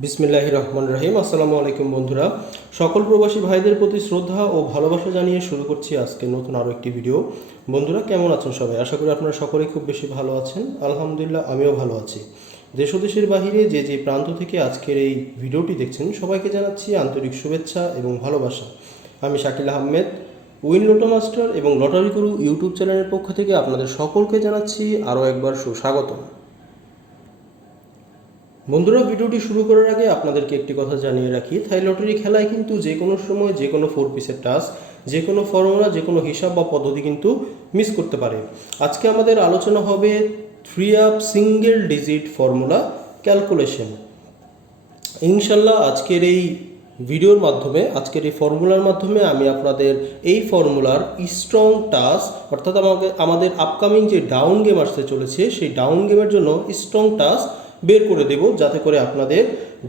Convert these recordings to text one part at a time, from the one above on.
বিসমিল্লাহির রহমানির রহিম। আসসালামু আলাইকুম বন্ধুরা, সকল প্রবাসী ভাইদের প্রতি শ্রদ্ধা ও ভালোবাসা জানিয়ে শুরু করছি আজকে নতুন আরও একটি ভিডিও। বন্ধুরা কেমন আছেন সবাই? আশা করি আপনারা সকলেই খুব বেশি ভালো আছেন। আলহামদুলিল্লাহ আমিও ভালো আছি। দেশ ও দেশের বাহিরে যে যে প্রান্ত থেকে আজকের এই ভিডিওটি দেখছেন সবাইকে জানাচ্ছি আন্তরিক শুভেচ্ছা এবং ভালোবাসা। আমি Shakil Ahmed, win lotto master এবং লটারি গুরু ইউটিউব চ্যানেলের পক্ষ থেকে আপনাদের সকলকে জানাচ্ছি আরও একবার সুস্বাগতম। বন্ধুরা, ভিডিওটি শুরু করার আগে আপনাদেরকে একটি কথা জানিয়ে রাখি, থাই লটারি খেলায় কিন্তু যে কোনো সময় যে কোনো 4 পিসের টাস্ক, যে কোনো ফর্মুলা, যে কোনো হিসাব বা পদ্ধতি কিন্তু মিস করতে পারে। আজকে আমাদের আলোচনা হবে 3 up single digit formula calculation. ইনশাল্লাহ আজকের এই ভিডিওর মাধ্যমে, আজকের এই ফর্মুলার মাধ্যমে আমি আপনাদের এই ফর্মুলার স্ট্রং টাস্ক, অর্থাৎ আমাদের আপকামিং যে ডাউন গেম আসতে চলেছে সেই ডাউন গেমের জন্য স্ট্রং টাস্ক বের করে দেব, যাতে করে আপনাদের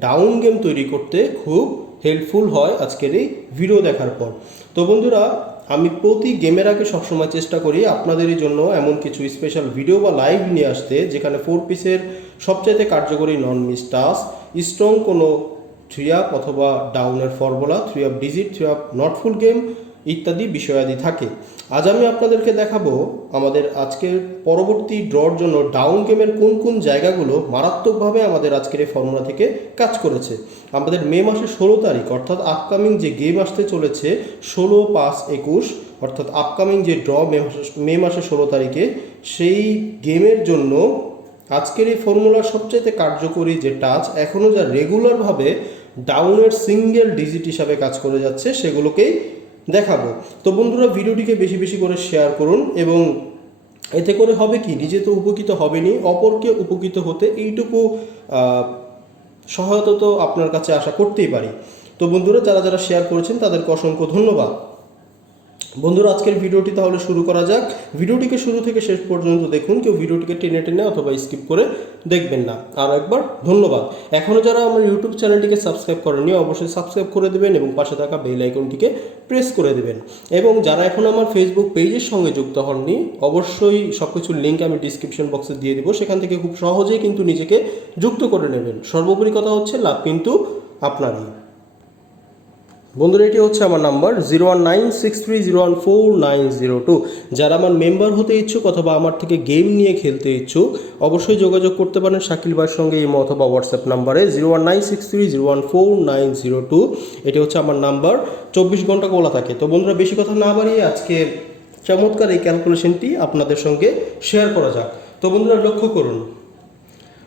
ডাউন গেম তৈরি করতে খুব হেল্পফুল হয় আজকের এই ভিডিও দেখার পর। তো বন্ধুরা, আমি প্রতি গেমের আগে সবসময় চেষ্টা করি আপনাদেরই জন্য এমন কিছু স্পেশাল ভিডিও বা লাইভ নিয়ে আসতে, যেখানে 4 পিসের সবচাইতে কার্যকরী নন মিস টাস্ক, স্ট্রং কোনো 3 আপ অথবা ডাউনের formula, 3 up digit, 3 up not full game ইত্যাদি বিষয়াদি থাকে। আজ আমি আপনাদেরকে দেখাবো আমাদের আজকের পরবর্তী ড্রর জন্য ডাউন গেমের কোন কোন জায়গাগুলো মারাত্মকভাবে আমাদের আজকের এই ফর্মুলা থেকে কাজ করেছে। আমাদের মে মাসের 16 তারিখ, অর্থাৎ আপকামিং যে গেম আসতে চলেছে 16-5-21, অর্থাৎ আপকামিং যে ড্র মে মাসের 16 তারিখে, সেই গেমের জন্য আজকের এই ফর্মুলার সবচাইতে কার্যকরী যে টাচ, এখনও যা রেগুলারভাবে ডাউনের সিঙ্গেল ডিজিট হিসাবে কাজ করে যাচ্ছে, সেগুলোকেই দেখাবো। তো বন্ধুরা, ভিডিওটিকে বেশি বেশি করে শেয়ার করুন, এবং এতে করে হবে কি, নিজে তো উপকৃত হবেনি, অপরকে উপকৃত হতে এইটুকু সহায়তা তো আপনার কাছে আশা করতেই পারি। তো বন্ধুরা, যারা যারা শেয়ার করেছেন তাদেরকে অসংখ্য ধন্যবাদ। বন্ধুরা, আজকের ভিডিওটি তাহলে শুরু করা যাক। ভিডিওটিকে শুরু থেকে শেষ পর্যন্ত দেখুন, কেউ ভিডিওটিকে টেনে টেনে অথবা স্কিপ করে দেখবেন না। আর একবার ধন্যবাদ। এখনও যারা আমার ইউটিউব চ্যানেলটিকে সাবস্ক্রাইব করেননি অবশ্যই সাবস্ক্রাইব করে দেবেন এবং পাশে থাকা বেল আইকনটিকে প্রেস করে দেবেন। এবং যারা এখন আমার ফেসবুক পেজের সঙ্গে যুক্ত হননি, অবশ্যই সব কিছুর লিঙ্ক আমি ডিসক্রিপশন বক্সে দিয়ে দেবো, সেখান থেকে খুব সহজেই কিন্তু নিজেকে যুক্ত করে নেবেন। সর্বোপরি কথা হচ্ছে, লাভ কিন্তু আপনারই। বন্ধুরা, এটি হচ্ছে আমার নাম্বার 019630149002। যারা আমার মেম্বার হতে ইচ্ছুক অথবা আমার থেকে গেম নিয়ে খেলতে ইচ্ছুক, অবশ্যই যোগাযোগ করতে পারেন শাকিল ভাইয়ের সঙ্গে ইমো অথবা হোয়াটসঅ্যাপ নাম্বারে 019630149002। এটি হচ্ছে আমার নাম্বার, 24 ঘন্টা খোলা থাকে। তো বন্ধুরা, বেশি কথা না বাড়িয়ে আজকে চমৎকার এই ক্যালকুলেশনটি আপনাদের সঙ্গে শেয়ার করা যাক। তো বন্ধুরা, লক্ষ্য করুন,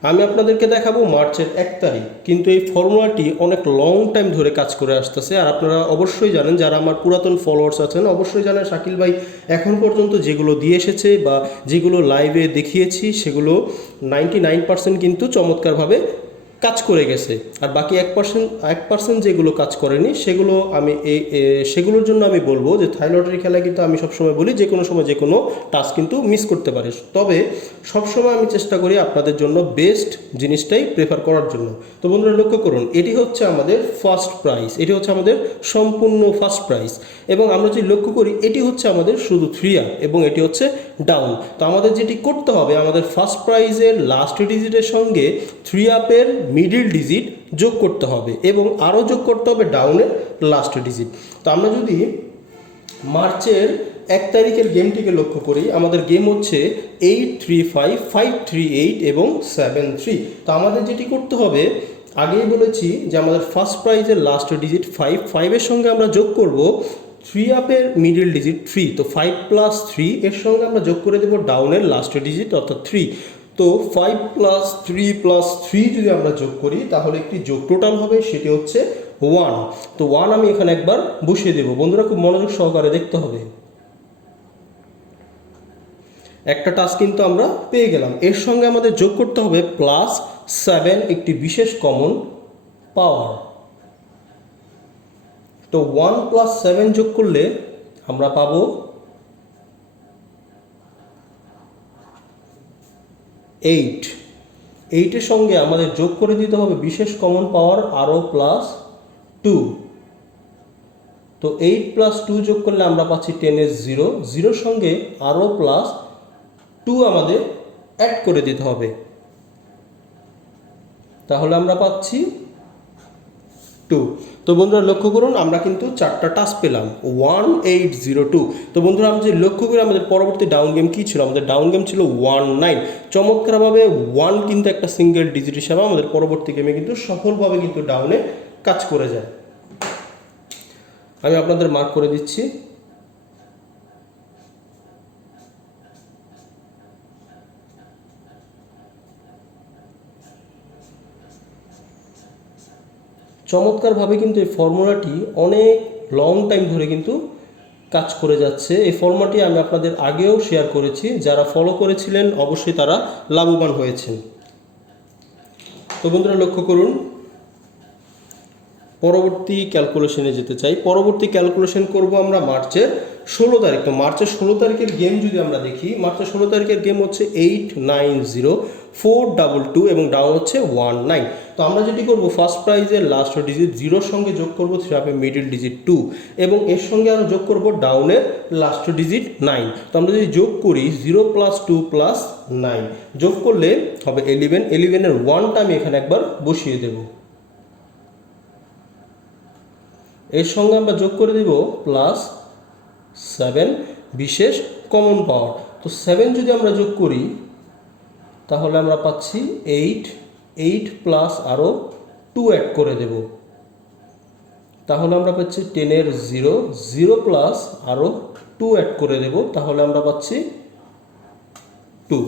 আমি আপনাদেরকে দেখাবো মার্চের 1 তারিখ, কিন্তু এই ফর্মুলাটি অনেক লং টাইম ধরে কাজ করে আসতেছে। আর আপনারা অবশ্যই জানেন, যারা আমার পুরাতন ফলোয়ার্স আছেন অবশ্যই জানেন, শাকিল ভাই এখন পর্যন্ত যেগুলো দিয়ে এসেছে বা যেগুলো লাইভে দেখিয়েছি, সেগুলো 99% কিন্তু চমৎকারভাবে কাজ করে গেছে। আর বাকি 1% যেগুলো কাজ করেনি, সেগুলো আমি সেগুলোর জন্য আমি বলবো যে থাই লটারি খেলায় কিন্তু আমি সবসময় বলি যে কোনো সময় যে কোনো টাস্ক কিন্তু মিস করতে পারে। তবে সবসময় আমি চেষ্টা করি আপনাদের জন্য বেস্ট জিনিসটাই প্রেফার করার জন্য। তো বন্ধুরা, লক্ষ্য করুন, এটি হচ্ছে আমাদের ফার্স্ট প্রাইস, এটি হচ্ছে আমাদের সম্পূর্ণ ফার্স্ট প্রাইস। এবং আমরা যদি লক্ষ্য করি, এটি হচ্ছে আমাদের শুধু 3 আপ এবং এটি হচ্ছে ডাউন। তো আমাদের যেটি করতে হবে, আমাদের ফার্স্ট প্রাইজের লাস্ট ডিজিটের সঙ্গে 3 আপের মিডিল ডিজিট যোগ করতে হবে এবং আরও যোগ করতে হবে ডাউনের লাস্ট ডিজিট। তো আমরা যদি মার্চের 1 তারিখের গেমটিকে লক্ষ্য করি, আমাদের গেম হচ্ছে 835, 538 এবং 73। তো আমাদের যেটি করতে হবে, আগেই বলেছি যে আমাদের ফার্স্ট প্রাইজের লাস্ট ডিজিট 5 এর সঙ্গে আমরা যোগ করব 3 আপের মিডিল ডিজিট 3। তো 5 + 3 এর সঙ্গে আমরা যোগ করে দেবো ডাউনের লাস্ট ডিজিট অর্থাৎ 3। তো 5 + 3 + 3 যদি আমরা যোগ করি, তাহলে একটি যোগ টোটাল হবে, সেটি হচ্ছে 1। তো 1 আমি এখানে একবার বসিয়ে দেবো। বন্ধুরা, খুব মনোযোগ সহকারে দেখতে হবে। একটা টাস্ক কিন্তু আমরা পেয়ে গেলাম। এর সঙ্গে আমাদের যোগ করতে হবে +7, একটি বিশেষ কমন পাওয়ার। তো 1 + 7 যোগ করলে আমরা পাবো 8। 8-এর সঙ্গে আমাদের যোগ করে দিতে হবে বিশেষ কমন পাওয়ার আরও +2। তো 8 + 2 যোগ করলে আমরা পাচ্ছি 10-এর 0। 0-র সঙ্গে আরও +2 আমাদের অ্যাড করে দিতে হবে, তাহলে আমরা পাচ্ছি 2। তো বন্ধুরা লক্ষ্য করুন আমরা কিন্তু 4টা টাস্ক পেলাম 1802। তো বন্ধুরা আমি যে লক্ষ্য করি আমাদের পরবর্তী ডাউন গেম কি ছিল, আমাদের ডাউন গেম ছিল 19। চমৎকারভাবে 1 কিন্তু একটা সিঙ্গেল ডিজিট হিসাবে আমাদের পরবর্তী গেমে কিন্তু সফলভাবে কিন্তু ডাউনে কাজ করে যায়। আমি আপনাদের মার্ক করে দিচ্ছি। চমৎকারভাবে কিন্তু এই ফর্মুলাটি অনেক লং টাইম ধরে কিন্তু কাজ করে যাচ্ছে। এই ফর্মুলাটি আমি আপনাদের আগেও শেয়ার করেছি, যারা ফলো করেছিলেন অবশ্যই তারা লাভবান হয়েছেন। তো বন্ধুরা লক্ষ্য করুন পরবর্তী ক্যালকুলেশনে যেতে চাই। পরবর্তী ক্যালকুলেশন করব আমরা মার্চের 16 তারিখ। তো মার্চের 16 তারিখের গেম যদি আমরা দেখি, মার্চের 16 তারিখের গেম হচ্ছে 890422 এবং ডাউন হচ্ছে 19। তো আমরা যেটি করব ফার্স্ট প্রাইজের লাস্ট ডিজিট 0 সঙ্গে যোগ করব 3 আপে মিডল ডিজিট 2 এবং এর সঙ্গে আরও যোগ করব ডাউনের লাস্ট ডিজিট 9। তো আমরা যদি যোগ করি 0 + 2 + 9 যোগ করলে হবে 11। 11-এর 1টা আমি এখানে একবার বসিয়ে দেব। এর সঙ্গে আমরা যোগ করে দেব +7 বিশেষ কমন পাওয়ার। তো 7 যদি আমরা যোগ করি তাহলে আমরা পাচ্ছি 8। 8 প্লাস আরও 2 অ্যাড করে দেব, তাহলে আমরা পাচ্ছি 10-এর 0। 0 প্লাস আরও 2 অ্যাড করে দেব, তাহলে আমরা পাচ্ছি 2।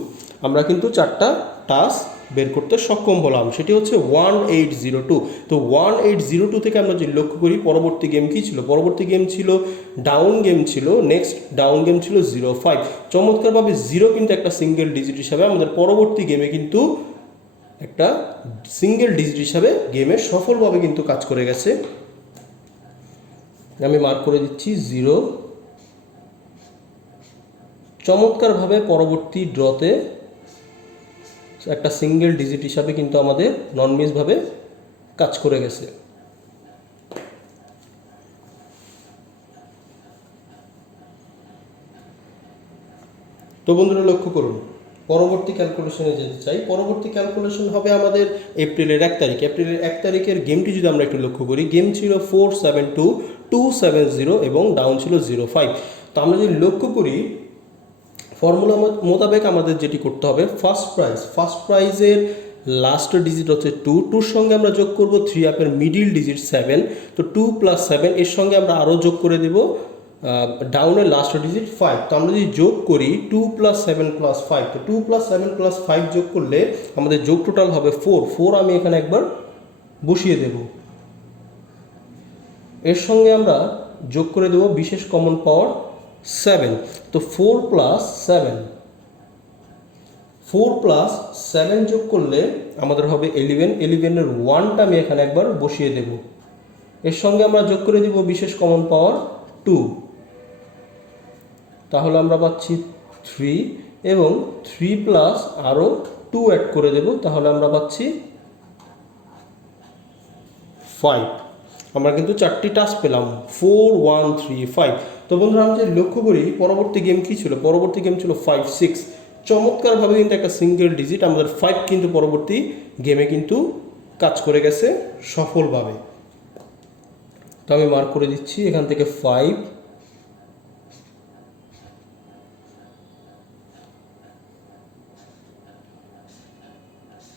আমরা কিন্তু 4টা টাস্ক বের করতে সক্ষম হলাম, সেটি হচ্ছে 1802। তো 1802 থেকে আমরা যদি লক্ষ্য করি পরবর্তী গেম কী ছিল, পরবর্তী গেম ছিল ডাউন গেম ছিল, নেক্সট ডাউন গেম ছিল 05। চমৎকারভাবে 0 কিন্তু একটা সিঙ্গেল ডিজিট হিসাবে আমাদের পরবর্তী গেমে কিন্তু একটা সিঙ্গেল ডিজিট হিসাবে গেমে সফলভাবে কিন্তু কাজ করে গেছে। আমি মার্ক করে দিচ্ছি 0। চমৎকারভাবে পরবর্তী ড্রতে একটা সিঙ্গেল ডিজিট হিসাবে কিন্তু আমাদের নন মিসভাবে কাজ করে গেছে। তো বন্ধুরা লক্ষ্য করুন পরবর্তী ক্যালকুলেশনে যেতে চাই। পরবর্তী ক্যালকুলেশন হবে আমাদের এপ্রিলের 1 তারিখ। এপ্রিলের 1 তারিখের গেমটি যদি আমরা একটু লক্ষ্য করি, গেম ছিল 472270 এবং ডাউন ছিল 05। তো আমরা যদি লক্ষ্য করি ফর্মুলা মোতাবেক আমাদের যেটি করতে হবে ফার্স্ট প্রাইজের লাস্ট ডিজিট হচ্ছে 2। 2-র সঙ্গে আমরা যোগ করব 3 আপের মিডিল ডিজিট 7। তো 2 + 7 এর সঙ্গে আমরা আরও যোগ করে দেব ডাউনের লাস্ট ডিজিট 5। তো আমরা যদি যোগ করি 2 + 7 + 5, তো 2 + 7 + 5 যোগ করলে আমাদের যোগ টোটাল হবে 4। 4 আমি এখানে একবার বসিয়ে দেব। এর সঙ্গে আমরা যোগ করে দেব বিশেষ কমন পাওয়ার 7। তো 4 + 7 যোগ করলে আমাদের হবে 11। 11-এর 1টা আমি এখানে একবার বসিয়ে দেব। এর সঙ্গে আমরা যোগ করে দিব বিশেষ কমন পাওয়ার 2, তাহলে আমরা পাচ্ছি 3 এবং 3 প্লাস আরও 2 অ্যাড করে দেব, তাহলে আমরা পাচ্ছি 5। আমরা কিন্তু 4টি টাস্ক পেলাম 4 1 3 5। তো বন্ধুরা আমরা যদি লক্ষ্য করি পরবর্তী গেম কী ছিল, পরবর্তী গেম ছিল 5 6। চমৎকারভাবে কিন্তু একটা সিঙ্গেল ডিজিট আমাদের 5 কিন্তু পরবর্তী গেমে কিন্তু কাজ করে গেছে সফলভাবে। তো আমি মার্ক করে দিচ্ছি এখান থেকে 5।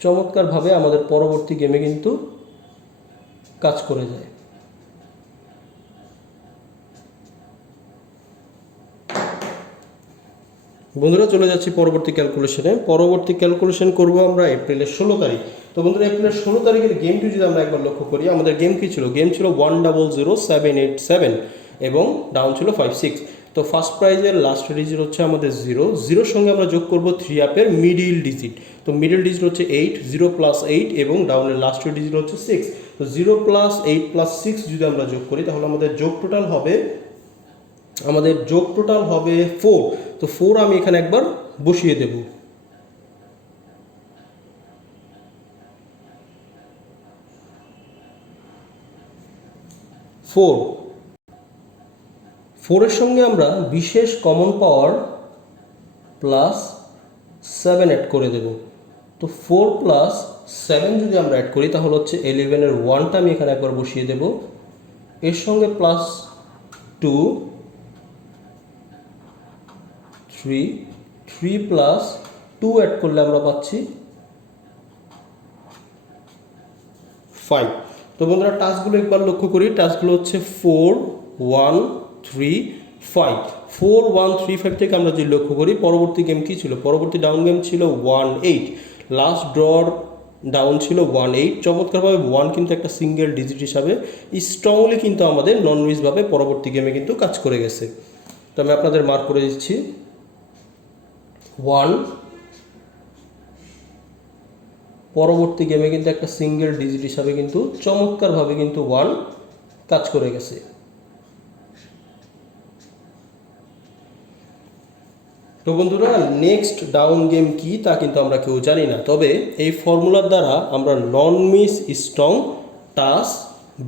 চমৎকারভাবে আমাদের পরবর্তী গেমে কিন্তু কাজ করে যায়। বন্ধুরা চলে যাচ্ছি পরবর্তী ক্যালকুলেশনে। পরবর্তী ক্যালকুলেশন করব আমরা এপ্রিলের 16 তারিখ। তো বন্ধুরা এপ্রিলের 16 তারিখের গেমটি যদি আমরা একবার লক্ষ্য করি, আমাদের গেম কী ছিল, গেম ছিল 100787 এবং ডাউন ছিল 5 6। তো ফার্স্ট প্রাইজের লাস্ট ডিজিট হচ্ছে আমাদের 0। 0-র সঙ্গে আমরা যোগ করব 3 আপের মিডিল ডিজিট। তো মিডিল ডিজিট হচ্ছে 8। 0 + 8 এবং ডাউনের লাস্ট ডিজিট হচ্ছে 6। তো 0 + 8 + 6 যদি আমরা যোগ করি তাহলে আমাদের যোগ টোটাল হবে 4। তো 4 আমি এখানে একবার বসিয়ে দেব। 4-এর সঙ্গে আমরা বিশেষ কমন পাওয়ার +7 অ্যাড করে দেব। তো 4 + 7 যদি আমরা অ্যাড করি তাহলে হচ্ছে 11-এর 1টা আমি এখানে একবার বসিয়ে দেব, এর সঙ্গে প্লাস 2, 3 প্লাস 2 অ্যাড করলে আমরা পাচ্ছি 5। তো বন্ধুরা টাস্কগুলো একবার লক্ষ্য করি, টাস্কগুলো হচ্ছে 4 1 3 5। 4 1 3 5 থেকে আমরা যদি লক্ষ্য করি পরবর্তী গেম কি ছিল, পরবর্তী ডাউন গেম ছিল 1-8, লাস্ট ড্রর ডাউন ছিল 1-8। চমৎকারভাবে 1 কিন্তু একটা সিঙ্গেল ডিজিট হিসাবে স্ট্রংলি কিন্তু আমাদের নন মিসভাবে পরবর্তী গেমে কিন্তু কাজ করে গেছে। তো আমি আপনাদের মার্ক করে দিচ্ছি 1 পরবর্তী গেমে কিন্তু একটা সিঙ্গেল ডিজিট হিসাবে কিন্তু চমৎকারভাবে কিন্তু 1 কাজ করে গেছে। তো বন্ধুরা নেক্সট ডাউন গেম কি তা কিন্তু আমরা কেউ জানি না, তবে এই ফর্মুলার দ্বারা আমরা নন মিস স্ট্রং টাস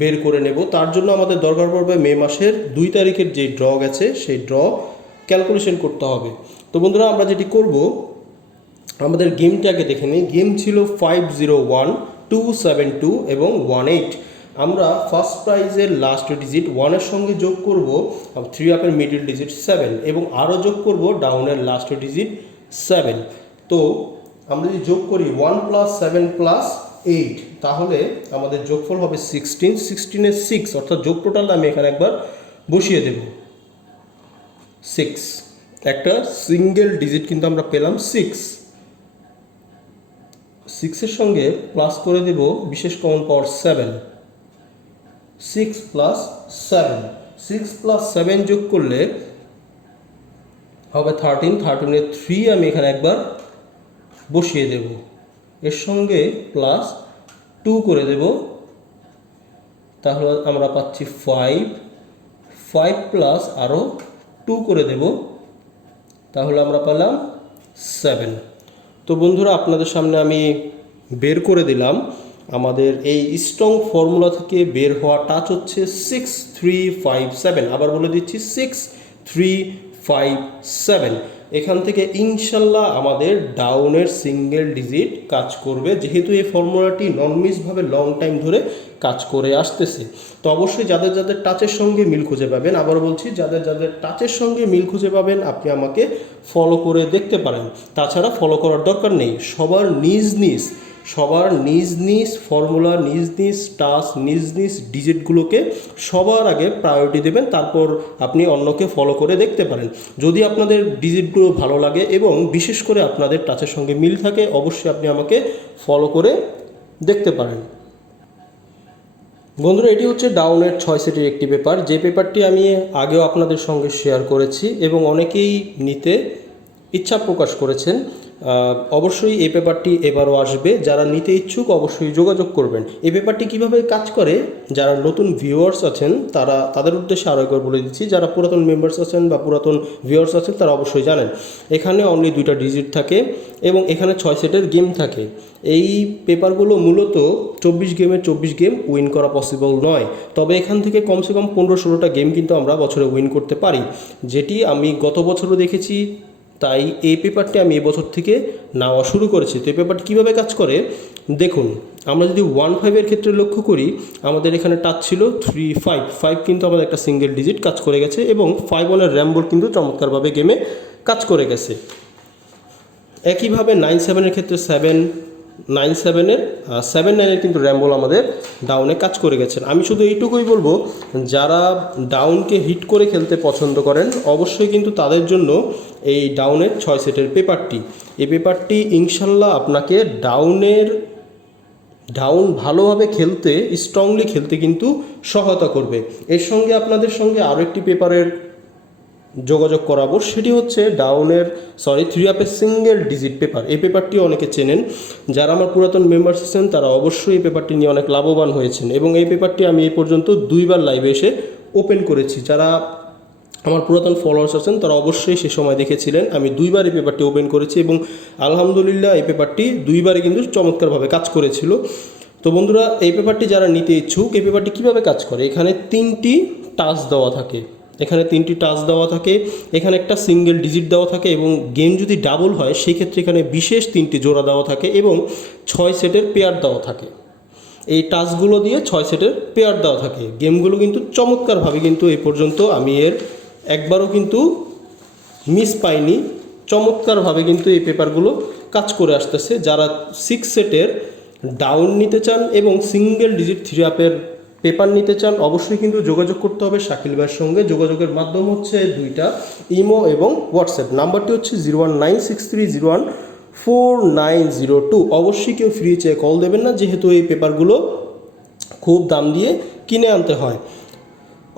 বের করে নেব। তার জন্য আমাদের দরকার পড়বে মে মাসের 2 তারিখের যে ড্র গেছে সেই ড্র ক্যালকুলেশন করতে হবে। তো বন্ধুরা আমরা যেটি করব, আমাদের গেমটাকে দেখে নিই। গেম ছিল 501 272 এবং 18। আমরা ফার্স্ট প্রাইজের লাস্ট ডিজিট 1-এর সঙ্গে যোগ করব 3 আপের মিডল ডিজিট 7 এবং আরও যোগ করব ডাউনের লাস্ট ডিজিট 7। তো আমরা যদি যোগ করি 1 প্লাস 7 প্লাস 8 তাহলে আমাদের যোগফল হবে 16। 16-এর 6 অর্থাৎ যোগ টোটাল আমি এখানে একবার বসিয়ে দেব 6। একটা সিঙ্গেল ডিজিট কিন্তু আমরা পেলাম 6। 6-এর সঙ্গে প্লাস করে দেব বিশেষ কমন পাওয়ার 7। 6 প্লাস 7, 6 প্লাস 7 যোগ করলে হবে 13। 13-এর 3 আমি এখানে একবার বসিয়ে দেব, এর সঙ্গে প্লাস 2 করে দেব, তাহলে আমরা পাচ্ছি 5। 5 প্লাস আরও 2 করে দেব, তাহলে আমরা পেলাম 7। তো বন্ধুরা আপনাদের সামনে আমি বের করে দিলাম আমাদের এই স্ট্রং ফর্মুলা থেকে বের হওয়া টাচ হচ্ছে 6357। আবার বলে দিচ্ছি 6357। এখান থেকে ইনশাল্লাহ আমাদের ডাউনের সিঙ্গেল ডিজিট কাজ করবে, যেহেতু এই ফর্মুলাটি নন মিসভাবে লং টাইম ধরে কাজ করে আসতেছে। তো অবশ্যই যাদের যাদের টাচের সঙ্গে মিল খুঁজে পাবেন, আবার বলছি যাদের যাদের টাচের সঙ্গে মিল খুঁজে পাবেন আপনি আমাকে ফলো করে দেখতে পারেন। তাছাড়া ফলো করার দরকার নেই, সবার নিজ নিজ ফর্মুলা, নিজ নিজ টাচ, নিজ নিজ ডিজিটগুলোকে সবার আগে প্রায়োরিটি দেবেন, তারপর আপনি অন্যকে ফলো করে দেখতে পারেন। যদি আপনাদের ডিজিটগুলো ভালো লাগে এবং বিশেষ করে আপনাদের টাচের সঙ্গে মিল থাকে অবশ্যই আপনি আমাকে ফলো করে দেখতে পারেন। বন্ধুরা এটি হচ্ছে ডাউনের 6 সেটের একটি পেপার, যে পেপারটি আমি আগেও আপনাদের সঙ্গে শেয়ার করেছি এবং অনেকেই নিতে ইচ্ছা প্রকাশ করেছেন। অবশ্যই এই পেপারটি এবারও আসবে, যারা নিতে ইচ্ছুক অবশ্যই যোগাযোগ করবেন। এই পেপারটি কিভাবে কাজ করে যারা নতুন ভিউয়ার্স আছেন তাদের উদ্দেশ্যে আরও একবার বলে দিচ্ছি, যারা পুরাতন মেম্বার্স আছেন বা পুরাতন ভিউয়ার্স আছেন তারা অবশ্যই জানেন এখানে অনলি 2টা ডিজিট থাকে এবং এখানে 6 সেটের গেম থাকে। এই পেপারগুলো মূলত 24 গেমের 24 গেম উইন করা পসিবল নয়, তবে এখান থেকে কমসে কম 15-16টা গেম কিন্তু আমরা বছরে উইন করতে পারি, যেটি আমি গত বছরও দেখেছি। তাই এই পেপারটি আমি এবছর থেকে নেওয়া শুরু করেছি। তো এই পেপারটি কীভাবে কাজ করে দেখুন, আমরা যদি 1-5-এর ক্ষেত্রে লক্ষ্য করি আমাদের এখানে টাচ ছিল 3-5 কিন্তু আমাদের একটা সিঙ্গেল ডিজিট কাজ করে গেছে এবং 5-1-এর র্যাম্বোর কিন্তু চমৎকারভাবে গেমে কাজ করে গেছে। একইভাবে 9-7-এর ক্ষেত্রে 7-9-এর কিন্তু র্যাম্বোল আমাদের ডাউনে কাজ করে গেছেন। আমি শুধু এইটুকুই বলবো, যারা ডাউনকে হিট করে খেলতে পছন্দ করেন অবশ্যই কিন্তু তাদের জন্য এই ডাউনের 6 সেটের পেপারটি, এই পেপারটি ইনশাল্লাহ আপনাকে ডাউন ভালোভাবে খেলতে, স্ট্রংলি খেলতে কিন্তু সহায়তা করবে। এর সঙ্গে আপনাদের সঙ্গে আরও একটি পেপারের যোগাযোগ করাবো, সেটি হচ্ছে 3 আপের সিঙ্গেল ডিজিট পেপার। এই পেপারটি অনেকে চেনেন, যারা আমার পুরাতন মেম্বার্স আছেন তারা অবশ্যই এই পেপারটি নিয়ে অনেক লাভবান হয়েছেন এবং এই পেপারটি আমি এই পর্যন্ত 2বার লাইভে এসে ওপেন করেছি। যারা আমার পুরাতন ফলোয়ার্স আছেন তারা অবশ্যই সে সময় দেখেছিলেন আমি 2বার এই পেপারটি ওপেন করেছি এবং আলহামদুলিল্লাহ এই পেপারটি 2বারই কিন্তু চমৎকারভাবে কাজ করেছিল। তো বন্ধুরা এই পেপারটি যারা নিতে ইচ্ছুক, এই পেপারটি কীভাবে কাজ করে, এখানে 3টি টাচ দেওয়া থাকে, এখানে 3টি টাচ দেওয়া থাকে, এখানে একটা সিঙ্গেল ডিজিট দেওয়া থাকে এবং গেম যদি ডাবল হয় সেই ক্ষেত্রে এখানে বিশেষ 3টি জোড়া দেওয়া থাকে এবং 6 সেটের পেয়ার দেওয়া থাকে। এই টাচগুলো দিয়ে 6 সেটের পেয়ার দেওয়া থাকে। গেমগুলো কিন্তু চমৎকারভাবে কিন্তু এই পর্যন্ত আমি এর একবারও কিন্তু মিস পাইনি। চমৎকারভাবে কিন্তু এই পেপারগুলো কাজ করে আসতেছে। যারা 6 সেটের ডাউন নিতে চান এবং সিঙ্গেল ডিজিট 3 আপের পেপার নিতে চান অবশ্যই কিন্তু যোগাযোগ করতে হবে শাকিল ভাইয়ের সঙ্গে। যোগাযোগের মাধ্যম হচ্ছে 2টা, ইমো এবং হোয়াটসঅ্যাপ। নাম্বারটি হচ্ছে 01963014902। অবশ্যই কেউ ফ্রি চেয়ে কল দেবেন না, যেহেতু এই পেপারগুলো খুব দাম দিয়ে কিনে আনতে হয়।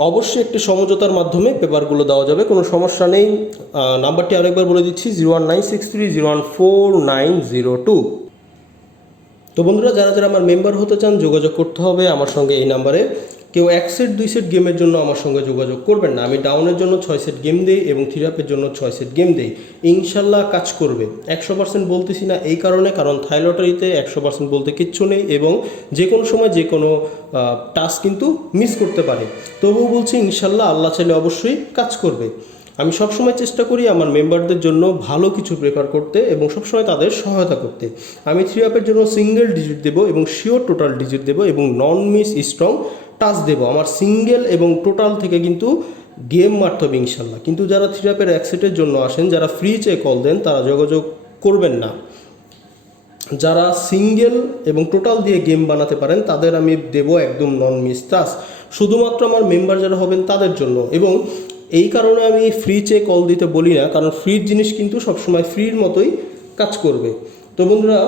অবশ্যই একটি সমঝোতার মাধ্যমে পেপারগুলো দেওয়া যাবে, কোনো সমস্যা নেই। নাম্বারটি আরেকবার বলে দিচ্ছি, 01963014902। তো বন্ধুরা, যারা যারা আমার মেম্বার হতে চান যোগাযোগ করতে হবে আমার সঙ্গে এই নাম্বারে। কেউ 1 সেট 2 সেট গেমের জন্য আমার সঙ্গে যোগাযোগ করবেন না। আমি ডাউনের জন্য 6 সেট গেম দেই এবং 3 আপের জন্য 6 সেট গেম দেই। ইনশাল্লাহ কাজ করবে। 100% বলতেছি না এই কারণে, কারণ থাই লটারিতে 100% বলতে কিচ্ছু নেই এবং যে কোনো সময় যে কোনো টাস্ক কিন্তু মিস করতে পারে। তবুও বলছি ইনশাল্লাহ আল্লাহ চাইলে অবশ্যই কাজ করবে। আমি সবসময় চেষ্টা করি আমার মেম্বারদের জন্য ভালো কিছু প্রেফার করতে এবং সবসময় তাদের সহায়তা করতে। আমি 3 আপের জন্য সিঙ্গেল ডিজিট দেবো এবং শিওর টোটাল ডিজিট দেবো এবং নন মিস স্ট্রং টাচ দেবো। আমার সিঙ্গেল এবং টোটাল থেকে কিন্তু গেম মারতে হবে ইনশাল্লাহ। কিন্তু যারা 3 আপের 1 সেটের জন্য আসেন, যারা ফ্রি চেয়ে কল দেন, তারা যোগাযোগ করবেন না। যারা সিঙ্গেল এবং টোটাল দিয়ে গেম বানাতে পারেন তাদের আমি দেবো একদম নন মিস টাচ, শুধুমাত্র আমার মেম্বার যারা হবেন তাদের জন্য। এবং এই কারণে আমি ফ্রি চেয়ে কল দিতে বলি না, কারণ ফ্রির জিনিস কিন্তু সবসময় ফ্রির মতোই কাজ করবে। তো বন্ধুরা,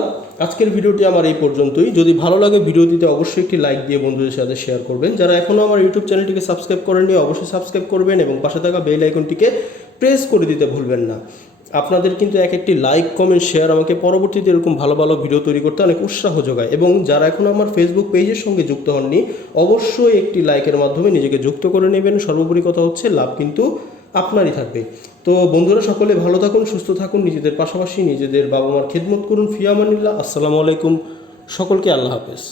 আজকের ভিডিওটি আমার এই পর্যন্তই। যদি ভালো লাগে ভিডিওটিতে অবশ্যই একটি লাইক দিয়ে বন্ধুদের সাথে শেয়ার করবেন। যারা এখনও আমার ইউটিউব চ্যানেলটিকে সাবস্ক্রাইব করেননি অবশ্যই সাবস্ক্রাইব করবেন এবং পাশে থাকা বেল আইকনটিকে প্রেস করে দিতে ভুলবেন না। আপনাদের কিন্তু একটি লাইক, কমেন্ট, শেয়ার আমাকে পরবর্তীতে এরকম ভালো ভালো ভিডিও তৈরি করতে অনেক উৎসাহ যোগায়। এবং যারা এখনও আমার ফেসবুক পেজের সঙ্গে যুক্ত হননি অবশ্যই একটি লাইকের মাধ্যমে নিজেকে যুক্ত করে নেবেন। সর্বোপরি কথা হচ্ছে লাভ কিন্তু আপনারই থাকবে। তো বন্ধুরা, সকলে ভালো থাকুন, সুস্থ থাকুন, নিজেদের পাশাপাশি নিজেদের বাবা মার খেদমত করুন। ফি আমানিল্লাহ। আসসালামু আলাইকুম। সকলকে আল্লাহ হাফেজ।